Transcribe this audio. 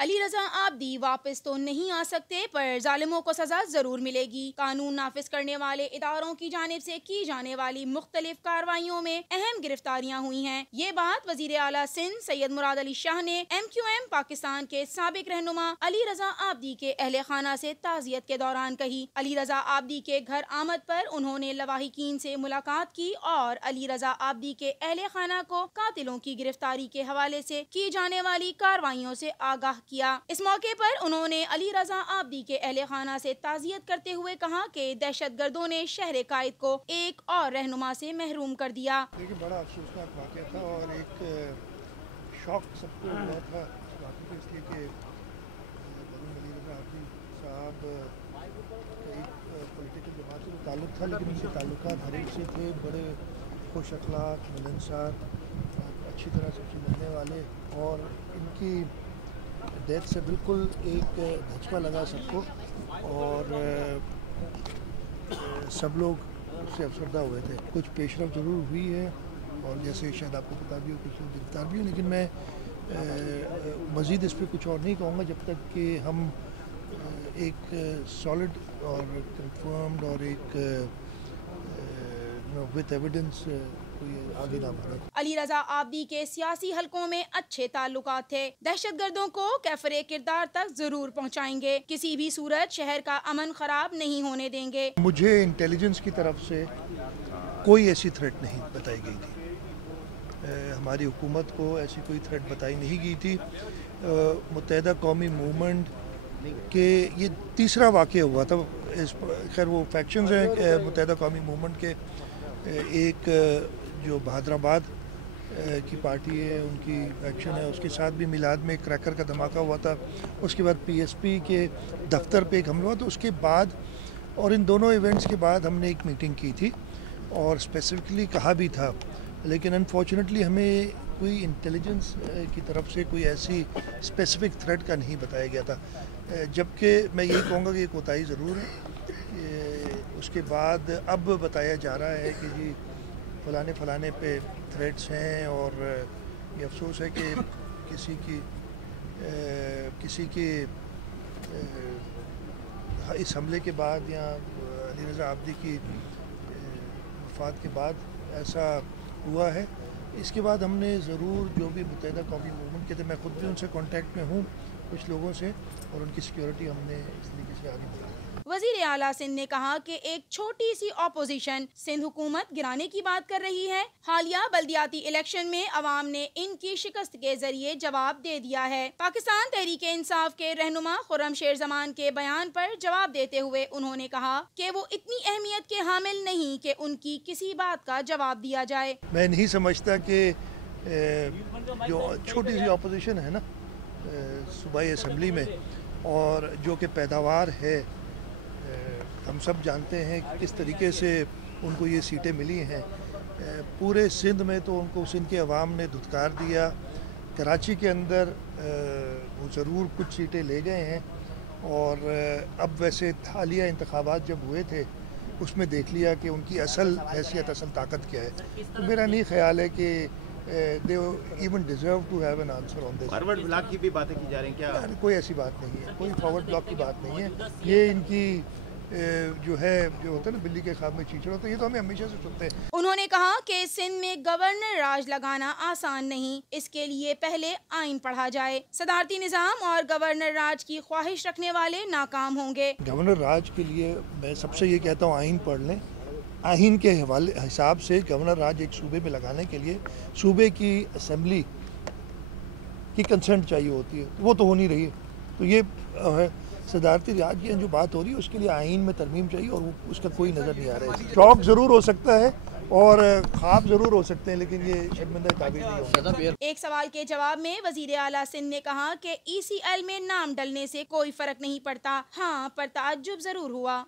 علی رضا عابدی واپس تو نہیں آ سکتے پر ظالموں کو سزا ضرور ملے گی۔ قانون نافذ کرنے والے اداروں کی جانب سے کی جانے والی مختلف کارروائیوں میں اہم گرفتاریاں ہوئی ہیں۔ یہ بات وزیر اعلیٰ سندھ سید مراد علی شاہ نے MQM پاکستان کے سابق رہنما علی رضا عابدی کے اہل خانہ سے تعزیت کے دوران کہی۔ علی رضا عابدی کے گھر آمد پر انہوں نے لواحقین سے ملاقات کی اور علی رضا عابدی کے اہل خانہ کو قاتلوں کی گرفتاری کے حوالے سے کی جانے والی کارروائیوں سے آگاہ کیا۔ اس موقع پر انہوں نے علی رضا عابدی کے اہل خانہ سے تعزیت کرتے ہوئے کہا کہ دہشت گردوں نے شہر قائد کو ایک اور رہنما سے محروم کر دیا۔ دیکھیے بڑا افسوسناک واقعہ تھا اور ایک شوق سب کو ہوا تھا اس واقعے کو، اس لیے کہ علی رضا عابدی صاحب ایک پولیٹیکل جماعت سے تعلق تھا، لیکن ان کے تعلقات ہر ایک سے تھے، بڑے خوش اخلاق، ملنسار، اچھی طرح سے ملنے والے، اور ان کی ڈیتھ سے بالکل ایک دھچکا لگا سب کو اور سب لوگ اس سے افسردہ ہوئے تھے۔ کچھ پیش رفت ضرور ہوئی ہے اور جیسے شاید آپ کو پتا بھی ہو کچھ لوگ گرفتار بھی ہو، لیکن میں مزید اس پہ کچھ اور نہیں کہوں گا جب تک کہ ہم ایک سالڈ اور کنفرمڈ اور ایک وتھ ایویڈنس آگے نہ بڑھے۔ علی رضا عابدی کے سیاسی حلقوں میں اچھے تعلقات تھے، دہشت گردوں کو کیفر کردار تک ضرور پہنچائیں گے، کسی بھی صورت شہر کا امن خراب نہیں ہونے دیں گے۔ مجھے انٹیلیجنس کی طرف سے کوئی ایسی تھریٹ نہیں بتائی گئی تھی، ہماری حکومت کو ایسی کوئی تھریٹ بتائی نہیں گئی تھی۔ متحدہ قومی موومنٹ کہ یہ تیسرا واقعہ ہوا تھا، خیر وہ فیکشنز ہیں متحدہ قومی موومنٹ کے، ایک جو بہادر آباد کی پارٹی ہے ان کی فیکشن ہے، اس کے ساتھ بھی میلاد میں ایک کریکر کا دھماکہ ہوا تھا، اس کے بعد PSP کے دفتر پہ ایک حملہ ہوا، تو اس کے بعد اور ان دونوں ایونٹس کے بعد ہم نے ایک میٹنگ کی تھی اور اسپیسیفکلی کہا بھی تھا، لیکن انفارچونیٹلی ہمیں کوئی انٹیلیجنس کی طرف سے کوئی ایسی اسپیسیفک تھریٹ کا نہیں بتایا گیا تھا، جبکہ میں یہی کہوں گا کہ یہ کوتاہی ضرور ہے۔ اس کے بعد اب بتایا جا رہا ہے کہ جی فلانے پہ تھریٹس ہیں، اور یہ افسوس ہے کہ کسی کی اس حملے کے بعد یا علی رضا عابدی کی وفات کے بعد ایسا ہوا ہے۔ اس کے بعد ہم نے ضرور جو بھی متحدہ قومی موومنٹ کے تھے، میں خود بھی ان سے کانٹیکٹ میں ہوں کچھ لوگوں سے، اور ان کی سیکیورٹی ہم نے اس طریقے سے آگے بڑھائی۔ وزیر اعلیٰ سندھ نے کہا کہ ایک چھوٹی سی اپوزیشن سندھ حکومت گرانے کی بات کر رہی ہے۔ حالیہ بلدیاتی الیکشن میں عوام نے ان کی شکست کے ذریعے جواب دے دیا ہے۔ پاکستان تحریک انصاف کے رہنما خرم شیر زمان کے بیان پر جواب دیتے ہوئے انہوں نے کہا کہ وہ اتنی اہمیت کے حامل نہیں کہ ان کی کسی بات کا جواب دیا جائے۔ میں نہیں سمجھتا کہ جو چھوٹی سی اپوزیشن ہے نا صوبائی اسمبلی میں، اور جو کہ پیداوار ہے، ہم سب جانتے ہیں کہ کس طریقے سے ان کو یہ سیٹیں ملی ہیں، پورے سندھ میں تو ان کو سندھ کے عوام نے دھتکار دیا، کراچی کے اندر وہ ضرور کچھ سیٹیں لے گئے ہیں، اور اب ویسے حالیہ انتخابات جب ہوئے تھے اس میں دیکھ لیا کہ ان کی اصل حیثیت، اصل طاقت کیا ہے، تو میرا نہیں خیال ہے کہ they even deserve to have an answer on this۔ Forward block کی بھی باتیں کی جا رہی ہیں کیا؟ کوئی ایسی بات نہیں ہے، کوئی فارورڈ بلاک کی بات نہیں ہے، یہ ان کی جو ہوتا ہے نا بلی کے خواب میں چیچڑ ہوتا ہے، یہ تو ہمیں ہمیشہ سے سنتے ہیں۔ انہوں نے کہا کہ سندھ میں گورنر راج لگانا آسان نہیں، اس کے لیے پہلے آئین پڑھا جائے۔ صدارتی نظام اور گورنر راج کی خواہش رکھنے والے ناکام ہوں گے۔ گورنر راج کے لیے میں سب سے یہ کہتا ہوں آئین پڑھ لیں۔ آئین کے حساب سے گورنر راج ایک صوبے میں لگانے کے لیے صوبے کی اسمبلی کی کنسنٹ چاہیے ہوتی ہے، وہ تو ہو نہیں رہی ہے، تو یہ صدارتی راج کی جو بات ہو رہی ہے اس کے لیے آئین میں ترمیم چاہیے، اور اس کا کوئی نظر نہیں آ رہا ہے۔ شوق ضرور ہو سکتا ہے اور خواب ضرور ہو سکتے ہیں، لیکن یہ شرمندہ تعبیر نہیں ہوگا۔ ایک سوال کے جواب میں وزیر اعلیٰ سندھ نے کہا کہ ECL میں نام ڈلنے سے کوئی فرق نہیں پڑتا، ہاں پر تعجب ضرور ہوا۔